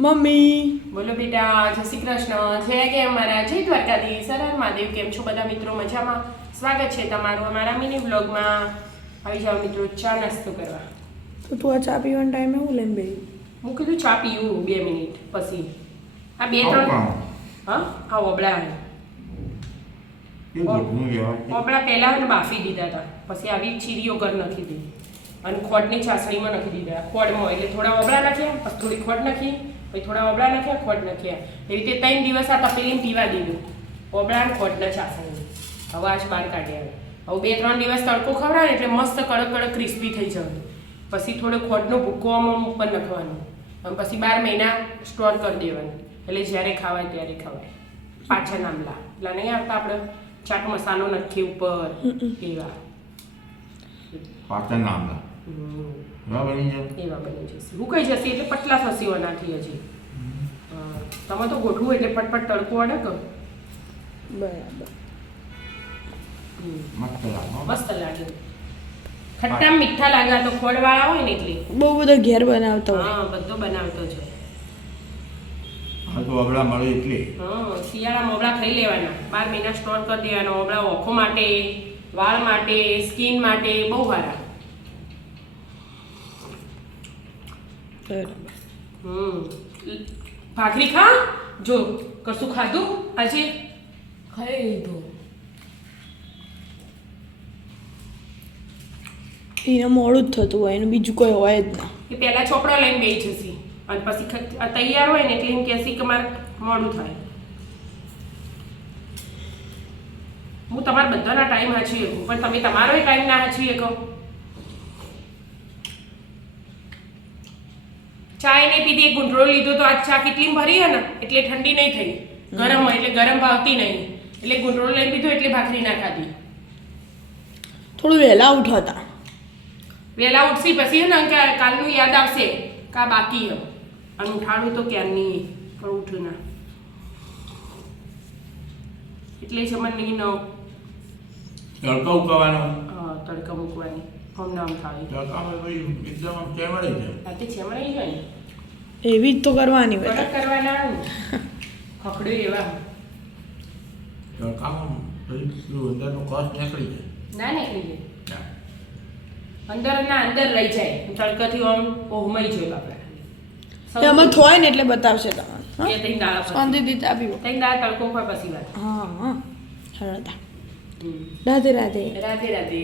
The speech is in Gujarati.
મમ્મી બોલો બેટા, જય શ્રી કૃષ્ણ, જય કે અમારા જય દ્વારકાધીશ, હર હર મહાદેવ. કેમ છો બધા મિત્રો? મજામાં? સ્વાગત છે તમારું અમારા મિની વ્લોગમાં. આવી જાઓ મિત્રો ચા નાસ્તો કરવા. તો તું આ ચા પીવાના ટાઈમે હું લઈને બેહી? હું કીધું ચા પીવું 2 મિનિટ પછી. આ 2-3 હા આ ઓબળા ઓબળા પહેલા બાફી દીધા હતા, પછી આવી ચીરીઓ કર નાખી દીધી અને ખોડની ચાસણીમાં નાખી દીધા. ખોડમાં એટલે થોડા ઓબળા નાખ્યા, પછી થોડી ખોડ નાખી, પછી થોડા ઓબળા નાખ્યા, ખોડ નાખ્યા. એવી રીતે 3 દિવસ આ તપેલીને પીવા દીધું, ઓબળા અને ખોડના ચાસણી. હવે આજ બહાર કાઢ્યા. હવે 2-3 દિવસ તડકો ખવડાવે એટલે મસ્ત કડક કડક ક્રિસ્પી થઈ જવાનું. પછી થોડો ખોડનો ભૂકો આમાં ઉપર નાખવાનો અને પછી 12 મહિના સ્ટોર કરી દેવાનું, એટલે જ્યારે ખાવાય ત્યારે ખવાય. પાછા નામલા એટલે નહીં આવતા આપણે ચાટ મસાલો નાખી ઉપર એવા પાટણ નામના એવા બની જશે. હુકાઈ જશે એટલે પતલા થશે એનાથી હજી. તમે તો ગોઠવું એટલે પટપટ તડકો અડે કે બરાબર. મસ્ત લાગે. ખટ્ટા મીઠા લાગે. તો ખોડવાળા હોય ને એટલે બહુ બધા ઘેર બનાવતા હોય. હા બધો બનાવતો છે. હા તો અબળા મળે એટલે શિયાળામાં ઓબળા ખાઈ લેવાના, 12 મહિના સ્ટોર કરી દેવાના. ઓબળા ઓખો માટે, વાળ માટે, સ્કિન માટે બહુ સારા. ભાખરી ખા. જો કશું ખાધું આજે? ખાઈ લીધું. એને મોડું જ થતું હોય, એનું બીજું કોઈ હોય જ ના. એ પહેલા ચોપડા લઈને બેસી જશે અને પછી તૈયાર હોય ને એટલે એમ કહેશે કે મારે મોડું થાય. હું તમારા બધાના ટાઈમ હાચવી શકું, પણ તમે તમારો ટાઈમ ના હાચવી શકો. ચા નહીં પીધી, એક ગુંઠળો લીધો તો આજ ચા કેટલી ભરી હે ને એટલે ઠંડી નહીં થઈ, ગરમ હોય એટલે ગરમ ભાવતી નહીં, એટલે ગુંઠળો લઈને પીધો એટલે ભાખરી ના ખાધી. થોડું વહેલા ઉઠાતા. વહેલા ઉઠશી પછી હે ને કે કાલનું યાદ આવશે કા બાકી હે અને ઉઠાડું તો ક્યારની પણ ઉઠું ના, એટલે જ મને નહીં તડકા ઉકાવાનો તડકા મૂકવાની હમ નામ થાય. તડકામાં ભાઈ એકદમ આમ ચેમળે છે. રાતે છેમણાઈ જાય ને એવી જ તો કરવાની હોય. કડક કરવાના ખખડે એવા તડકામાં ભાઈ અંદરનો કસ નીકળી જાય. ના નીકળી જાય, અંદર ના અંદર રહી જાય. તડકાથી આમ હોમાઈ જાય આપણે. એમાં થોય ને એટલે બતાવશે તમને. એ તઈ દાળ શાંતિથી ચા પીવો. તઈ દાળ તડકો હોય પછી વાત. હા હા. રાધે રાધે. રાધે રાધે.